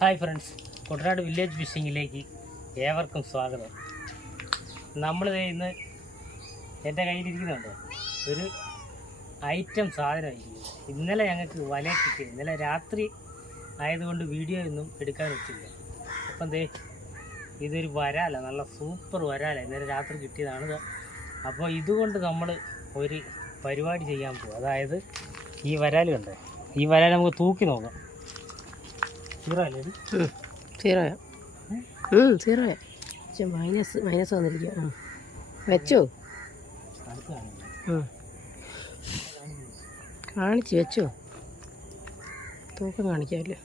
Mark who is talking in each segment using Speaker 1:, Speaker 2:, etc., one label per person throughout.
Speaker 1: Hi friends. Kuttanad village ഫിഷിങ്ങിലേക്ക് ഏവർക്കും സ്വാഗതം. നമ്മൾ ഇന്ന് എന്റെ കയ്യിലിരിക്കുന്നുണ്ട്. ഒരു ഐറ്റം സാധനമായിരിക്കും. ഇന്നലെ ഞങ്ങൾക്ക് വല കിട്ടി. ഇന്നലെ രാത്രി ആയതുകൊണ്ട് വീഡിയോ ഒന്നും എടുക്കാൻ പറ്റില്ല അപ്പം ദേ ഇതൊരു വരാല. നല്ല സൂപ്പർ വരാല. ഇന്നലെ രാത്രി കിട്ടിയതാണ് അപ്പോൾ ഇതുകൊണ്ട് നമ്മൾ ഒരു പരിപാടി ചെയ്യാൻ പോകും അതായത് ഈ വരാലുണ്ട് ഈ വരാൽ നമുക്ക് തൂക്കി നോക്കാം.
Speaker 2: സീറോയാ സീറോയാ പക്ഷെ മൈനസ് മൈനസ് വന്നിരിക്കുക. വെച്ചോ. കാണിച്ച് വെച്ചോ? തൂക്കം കാണിക്കാമല്ലോ.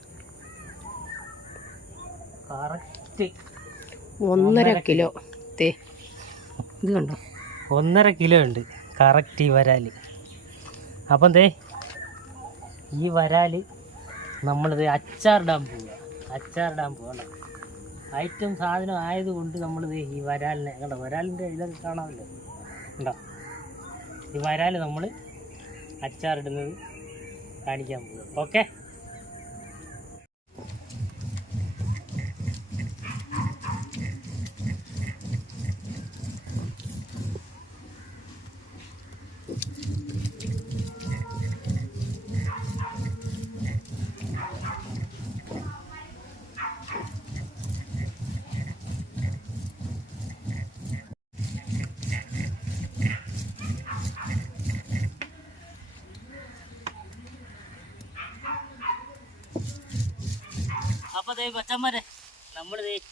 Speaker 1: കറക്റ്റ്
Speaker 2: ഒന്നര കിലോ. തേ ഇത് കണ്ടോ?
Speaker 1: ഒന്നര കിലോ ഉണ്ട്. കറക്റ്റ് ഈ വരാൽ അപ്പം തേ ഈ വരാൽ നമ്മളിത് അച്ചാർ ഡാം പോവുക. അച്ചാർ ഡാം പോകണം. ഐറ്റം സാധനം ആയതുകൊണ്ട് നമ്മളിത് ഈ വരാലിനെ കണ്ടോ? വരാലിന്റെ ഇതൊക്കെ കാണാമല്ലോ? ഉണ്ടോ ഈ വരാൽ നമ്മൾ അച്ചാറിടുന്നത് കാണിക്കാൻ പോവുക. ഓക്കെ അപ്പോൾ ദേ കൊച്ചന്മാരെ നമ്മളിത്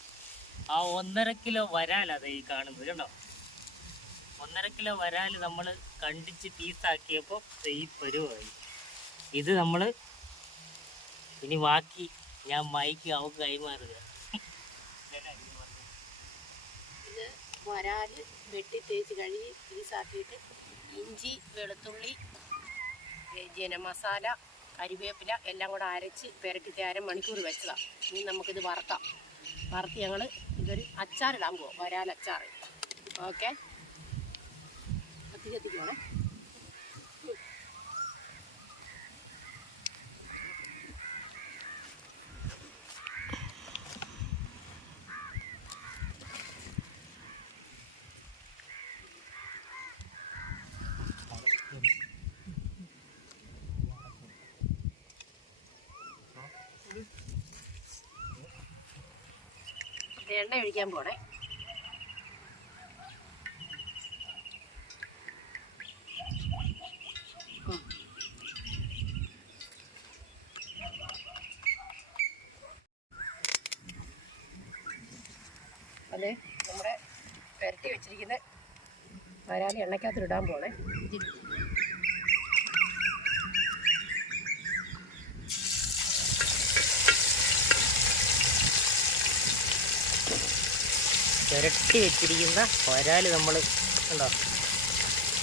Speaker 1: ആ ഒന്നര കിലോ വരാല ദേ ഈ കാണുന്നത് കണ്ടോ? ഒന്നര കിലോ വരാൽ നമ്മൾ കണ്ടിച്ച് പീസാക്കിയപ്പോൾ ഈ പരുവായി. ഇത് നമ്മൾ ഇനി ബാക്കി ഞാൻ മൈക്ക് അവക്ക് കൈമാറുക.
Speaker 2: വരാൽ വെട്ടി തേച്ച് കഴുകി പീസാക്കിയിട്ട് ഇഞ്ചി വെളുത്തുള്ളി ജന മസാല കരിവേപ്പില എല്ലാം കൂടെ അരച്ച് പെരട്ടി അര മണിക്കൂർ വെച്ചതാണ് ഇനി നമുക്കിത് വറുക്കാം. വറുത്ത് ഞങ്ങൾ ഇതൊരു അച്ചാറിടാൻ പോവാം. വരാൽ അച്ചാർ ഓക്കെ? കത്തി കത്തിക്കോണേ എണ്ണ ഒഴിക്കാൻ പോണേ. അതെ നമ്മുടെ പെരട്ടി വെച്ചിരിക്കുന്ന വരാലി എണ്ണയ്ക്കകത്ത് ഇടാൻ പോണേ
Speaker 1: പുരട്ടി വെച്ചിരിക്കുന്ന വരാൽ നമ്മൾ കണ്ടോ?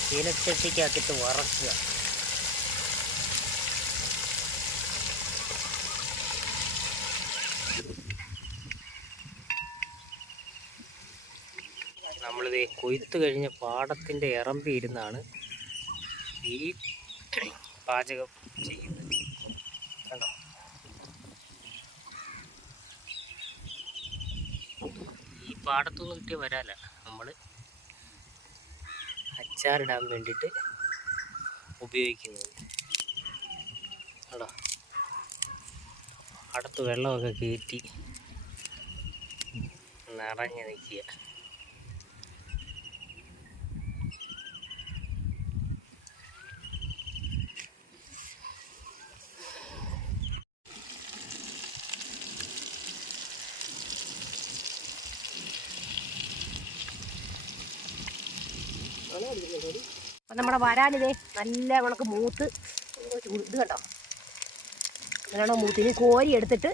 Speaker 1: ചീനച്ചട്ടിക്കാക്കിട്ട് വറക്കുക. നമ്മളിത് കൊയ്ത്ത് കഴിഞ്ഞ പാടത്തിന്റെ ഇറമ്പിയിരുന്നാണ് ഈ പാചകം ചെയ്യുന്നത് കണ്ടോ ഈ പാടത്തുനിന്ന് കിട്ടിയ വരാല. നമ്മൾ അച്ചാറിടാൻ വേണ്ടിയിട്ട് ഉപയോഗിക്കുന്നത്. കണ്ടോ പാടത്ത് വെള്ളമൊക്കെ കയറ്റി നിറഞ്ഞ് നിൽക്കുക.
Speaker 2: അപ്പം നമ്മുടെ വരാനിതേ നല്ല കണക്ക് മൂത്ത് ഇത് കണ്ടോ? അങ്ങനെയാണോ മൂത്ത്. ഇനി കോരി എടുത്തിട്ട്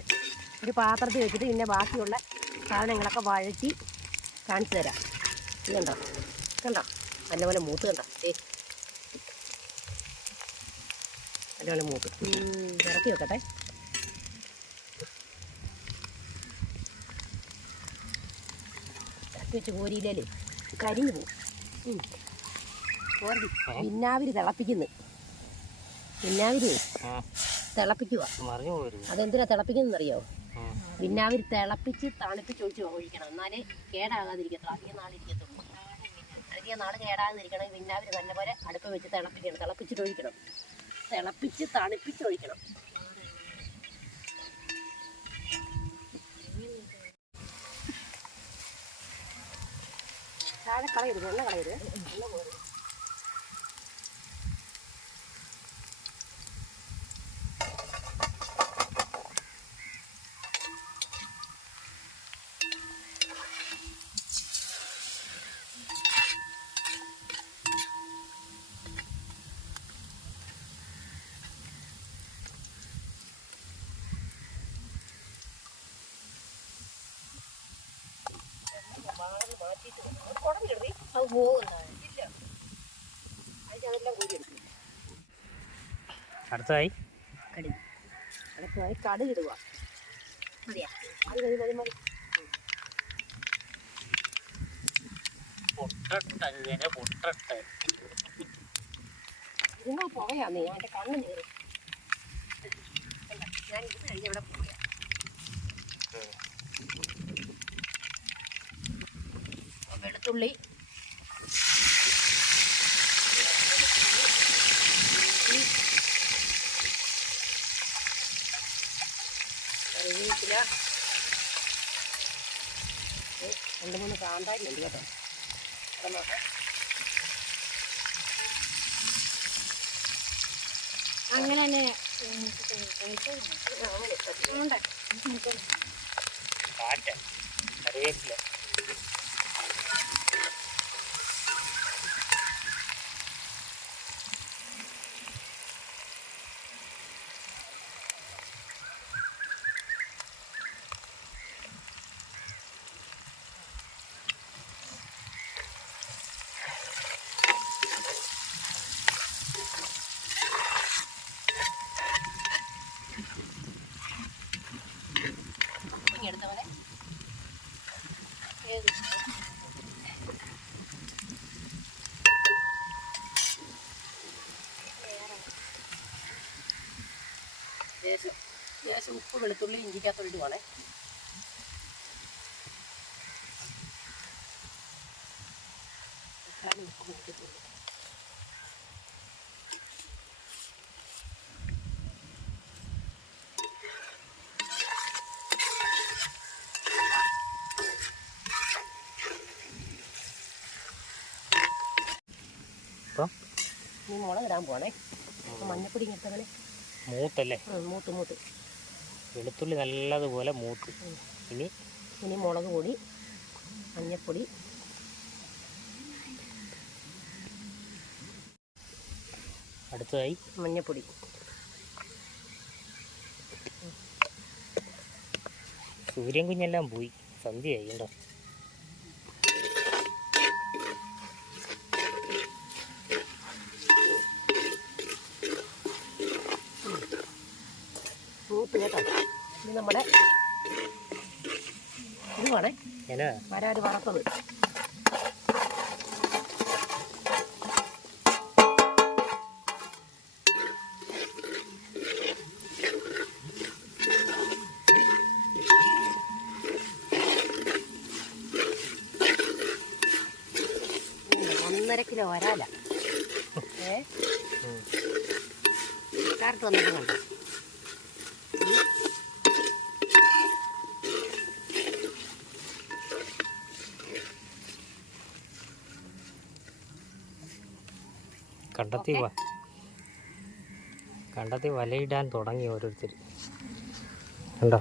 Speaker 2: ഒരു പാത്രത്തിൽ വെച്ചിട്ട് പിന്നെ ബാക്കിയുള്ള സാധനങ്ങളൊക്കെ വഴറ്റി കാണിച്ചു തരാം. ഇത് കണ്ടോ? കണ്ടോ? നല്ലപോലെ മൂത്ത് കണ്ടോ? ഏ നല്ലപോലെ മൂത്ത്. ഇറക്കി വെക്കട്ടെ. ഇറക്കി വെച്ച് കോരിയില്ലേ കരിഞ്ഞു പോകും. പിന്നാവിരി തിളപ്പിക്കുന്നു. പിന്നാവിരി തിളപ്പിക്കുക അതെന്തിനാ തിളപ്പിക്കുന്നറിയോ
Speaker 1: അറിയാവോ
Speaker 2: വിന്നാവിരി തിളപ്പിച്ച് തണുപ്പിച്ച് ഒഴിച്ച് ഒഴിക്കണം. എന്നാലേ കേടാകാതിരിക്കത്തുള്ളൂ. അധികം നാളിരിക്കത്തുള്ളൂ. അധികം നാൾ കേടാകാതിരിക്കണം വിന്നാവിരി നല്ലപോലെ അടുപ്പ് വെച്ച് തിളപ്പിക്കണം. തിളപ്പിച്ചിട്ട് ഒഴിക്കണം. തിളപ്പിച്ച് തണുപ്പിച്ച് ഒഴിക്കണം. താഴെ കളയരുത്. എണ്ണ കളയരുത്. എണ്ണ പോരുത് അത് പോകുന്ന ഇല്ല അതിനെല്ലാം കൂടി എടുക്കും
Speaker 1: അടുത്തതായി.
Speaker 2: കടി. അടുത്തതായി കടി ഇടുക. മതിയാ. അത് മതി മതി മതി.
Speaker 1: പൊട്ടട്ടെ. ഇങ്ങനെ പൊട്ടട്ടെ
Speaker 2: ഇതിനാ പുകയാന്നേ എന്റെ കണ്ണ് കയറി ഞാൻ ഇത് കഴിഞ്ഞ് ഇവിടെ പോയാ വെളുത്തുള്ളി. കറിവേപ്പില. രണ്ട് മൂന്ന് കാന്താരി ഉണ്ട് കേട്ടോ. അത് നോക്കാം.
Speaker 3: അങ്ങനെ തന്നെ
Speaker 1: കറിവേപ്പില.
Speaker 2: ലേശം ലേശം ഉപ്പ് വെളുത്തുള്ളി ഇഞ്ചിക്കകത്തോട്ട് ഇടുവാണേ. ഉപ്പ് കൊടുത്തിട്ടുണ്ട്
Speaker 1: ഇപ്പം
Speaker 2: നീ മുളക് ഇടാൻ പോണേ മഞ്ഞപ്പൊടി ഇങ്ങനെ
Speaker 1: മൂത്തല്ലേ?
Speaker 2: മൂത്ത് മൂത്ത്.
Speaker 1: വെളുത്തുള്ളി നല്ലതുപോലെ മൂത്ത്. ഇനി
Speaker 2: ഇനി മുളക് പൊടി മഞ്ഞപ്പൊടി.
Speaker 1: അടുത്തതായി
Speaker 2: മഞ്ഞപ്പൊടി.
Speaker 1: സൂര്യൻ കുഞ്ഞെല്ലാം പോയി. സന്ധ്യയായി കണ്ടോ
Speaker 2: ഇത് നമ്മുടെ
Speaker 1: എന്നാ?
Speaker 2: വരാറ് വറുത്തത് ഒന്നര കിലോ വരാല. ഏ. കാർട്ട് വന്നിട്ട് കണ്ടോ?
Speaker 1: കണ്ടെത്തി വ കണ്ടെത്തി വലയിടാൻ തുടങ്ങി ഓരോരുത്തർ കണ്ടോ?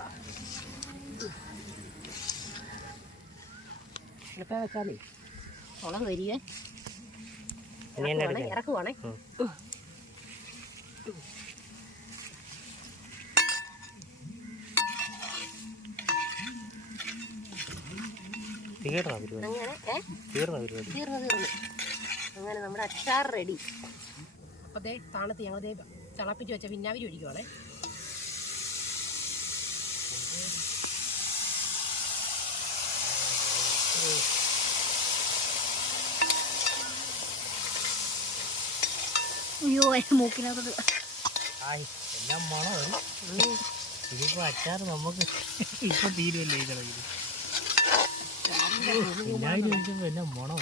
Speaker 2: ഇറക്കുവാണേ ഇറക്കുവാണേ.
Speaker 1: പരിപാടി? തീർന്നോ പരിപാടി?
Speaker 2: തീർന്നു തീർന്നു. അങ്ങനെ നമ്മുടെ അച്ചാർ റെഡി അപ്പോൾ ദേ താണത്ത് ഞങ്ങൾ ദേ തിളപ്പിച്ച് വെച്ച പിന്നാവിരി ഒഴിക്കുവാണേ.
Speaker 3: അയ്യോ മൂക്കിനകത്ത്
Speaker 1: ആയി എല്ലാം മണം ഇതിപ്പോ അച്ചാർ നമുക്ക് ഇപ്പൊ തീരുവല്ലേ ഈ കളയിൽ വിനാഗിരി ഒഴിക്കുമ്പോൾ എന്നെ മണോ?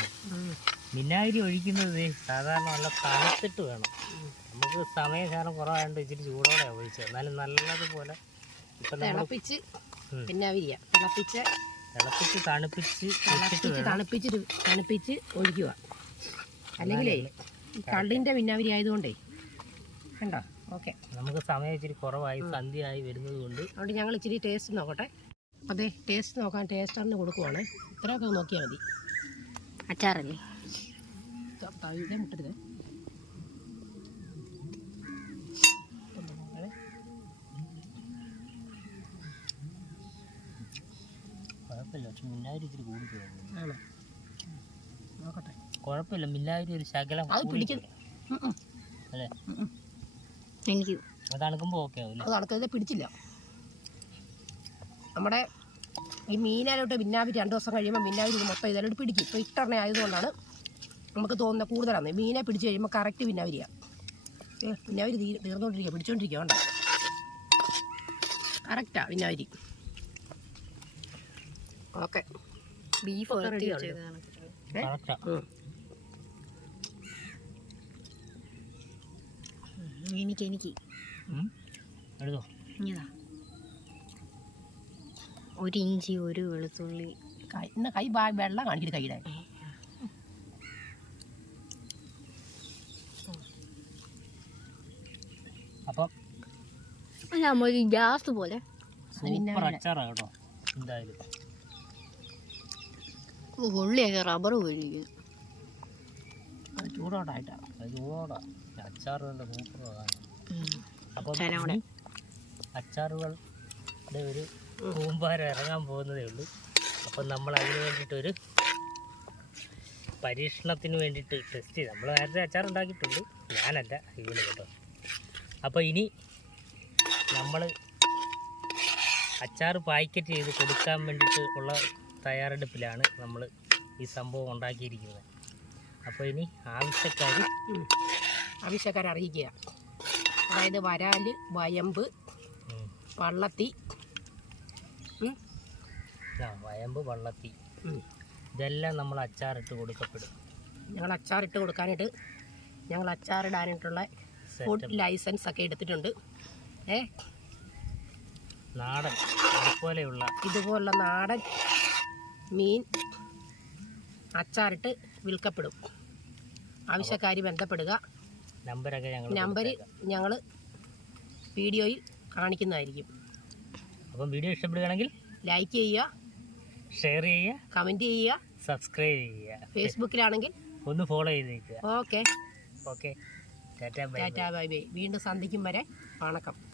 Speaker 1: വിനാഗിരി ഒഴിക്കുന്നത് സാധാരണ നല്ല തണുത്തിട്ട് വേണം. നമുക്ക് സമയകാലം കുറവായതുകൊണ്ട് ഇച്ചിരി ചൂടോടെ ഒഴിച്ചത്. എന്നാലും നല്ലതുപോലെ
Speaker 2: തിളപ്പിച്ച് വിരിയ തിളപ്പിച്ച്
Speaker 1: തിളപ്പിച്ച് തണുപ്പിച്ച്
Speaker 2: തണുപ്പിച്ച് തണുപ്പിച്ച് ഒഴിക്കുക. അല്ലെങ്കിലേ കള്ളിന്റെ പിന്നാവിരി ആയതുകൊണ്ടേ. കണ്ടോ? ഓക്കെ.
Speaker 1: നമുക്ക് സമയം ഇച്ചിരി കുറവായി സന്ധ്യയായി വരുന്നത് കൊണ്ട്.
Speaker 2: അതുകൊണ്ട് ഞങ്ങൾ ഇച്ചിരി ടേസ്റ്റ് നോക്കട്ടെ. അതെ ടേസ്റ്റ് നോക്കാൻ ടേസ്റ്ററിന് കൊടുക്കുവാണ്. ഇത്രയൊക്കെ നോക്കിയാൽ മതി.
Speaker 3: അച്ചാറല്ലേ?
Speaker 2: തവിതെ മുട്ടരുത്.
Speaker 1: കുഴപ്പമില്ല പക്ഷെ
Speaker 2: ആണോ? നോക്കട്ടെ.
Speaker 1: കുഴപ്പമില്ല ഒരു ശകലം
Speaker 2: അത്
Speaker 1: കൂടി
Speaker 2: പിടിക്കും. ഉം, ഉം.
Speaker 1: അല്ലേ
Speaker 3: എനിക്ക്
Speaker 1: അത് തണുക്കുമ്പോൾ ഓക്കെ ആവും
Speaker 2: അത് നടക്കുന്നത് പിടിച്ചില്ല. നമ്മുടെ ഈ മീനാലോട്ട് മിന്നാവിരി രണ്ട് ദിവസം കഴിയുമ്പോൾ മിന്നാവിരി ഇത് മൊത്തം ഇതിലോട്ട് പിടിക്കും. ഇപ്പോൾ ഇട്ടറിനെ ആയതുകൊണ്ടാണ് നമുക്ക് തോന്നുന്നത് കൂടുതലാണ് മീനെ പിടിച്ച് കഴിയുമ്പോൾ കറക്റ്റ് പിന്നാവിരിയാണ് ഏ പിന്നാവിരി തീ തീർന്നുകൊണ്ടിരിക്കുക പിടിച്ചോണ്ടിരിക്കുക ഉണ്ടോ കറക്റ്റാ പിന്നാവിരി ഓക്കെ. ബീഫ്.
Speaker 3: എനിക്ക് എനിക്ക്.
Speaker 1: എടുത്തോ?
Speaker 3: ഇതാ. ഒരു ഇഞ്ചി ഒരു വെളുത്തുള്ളി.
Speaker 2: ഇന്ന് കൈ വെള്ളം കാണിക്കരുത് കൈയുടെ.
Speaker 1: അപ്പം
Speaker 3: ഒരു ഗ്യാസ് പോലെ.
Speaker 1: സൂപ്പർ കേട്ടോ എന്തായാലും.
Speaker 3: ഉള്ളിയൊക്കെ റബ്ബർ
Speaker 2: അത്
Speaker 1: ചൂടോടാ അച്ചാറുകളുടെ സൂപ്പർ അതാണ് ഒരു കൂമ്പാരം ഇറങ്ങാൻ പോകുന്നതേ ഉള്ളൂ. അപ്പം നമ്മൾ അതിന് വേണ്ടിയിട്ടൊരു പരീക്ഷണത്തിന് വേണ്ടിയിട്ട് ടെസ്റ്റ് ചെയ്ത്. നമ്മൾ നേരത്തെ അച്ചാർ ഉണ്ടാക്കിയിട്ടുണ്ട്. ഞാനല്ല ഇവിടെ കേട്ടോ. അപ്പോൾ ഇനി നമ്മൾ അച്ചാർ പാക്കറ്റ് ചെയ്ത് കൊടുക്കാൻ വേണ്ടിയിട്ട് ഉള്ള തയ്യാറെടുപ്പിലാണ് നമ്മൾ ഈ സംഭവം ഉണ്ടാക്കിയിരിക്കുന്നത്. അപ്പോൾ ഇനി ആവശ്യക്കാർ
Speaker 2: ആവശ്യക്കാരെ അറിയിക്കുക. അതായത് വരാൽ വയമ്പ്
Speaker 1: ആ വയമ്പ് വള്ളത്തി. ഇതെല്ലാം നമ്മൾ അച്ചാറിട്ട് കൊടുക്കപ്പെടും.
Speaker 2: ഞങ്ങൾ അച്ചാറിട്ട് കൊടുക്കാനായിട്ട് ഞങ്ങൾ അച്ചാറിടാനായിട്ടുള്ള ഫുഡ് ലൈസൻസ് ഒക്കെ എടുത്തിട്ടുണ്ട്. ഏ?
Speaker 1: നാടൻ ഇതുപോലെയുള്ള.
Speaker 2: ഇതുപോലുള്ള നാടൻ മീൻ അച്ചാറിട്ട് വിൽക്കപ്പെടും. ആവശ്യക്കാർ ബന്ധപ്പെടുക.
Speaker 1: നമ്പരൊക്കെ ഞങ്ങൾ
Speaker 2: നമ്പർ ഞങ്ങൾ വീഡിയോയിൽ കാണിക്കുന്നതായിരിക്കും.
Speaker 1: അപ്പം വീഡിയോ ഇഷ്ടപ്പെടുകയാണെങ്കിൽ
Speaker 2: ലൈക്ക് ചെയ്യുക.
Speaker 1: ഷെയർ ചെയ്യുക
Speaker 2: കമന്റ് ചെയ്യുക
Speaker 1: സബ്സ്ക്രൈബ് ചെയ്യുക.
Speaker 2: ഫേസ്ബുക്കിലാണെങ്കിൽ
Speaker 1: ഒന്ന് ഫോളോ ചെയ്തേക്കുക.
Speaker 2: Okay.
Speaker 1: Okay. Tata bye
Speaker 2: tata bye. Bye വീണ്ടും സന്ധിക്കും വരെ വണക്കം.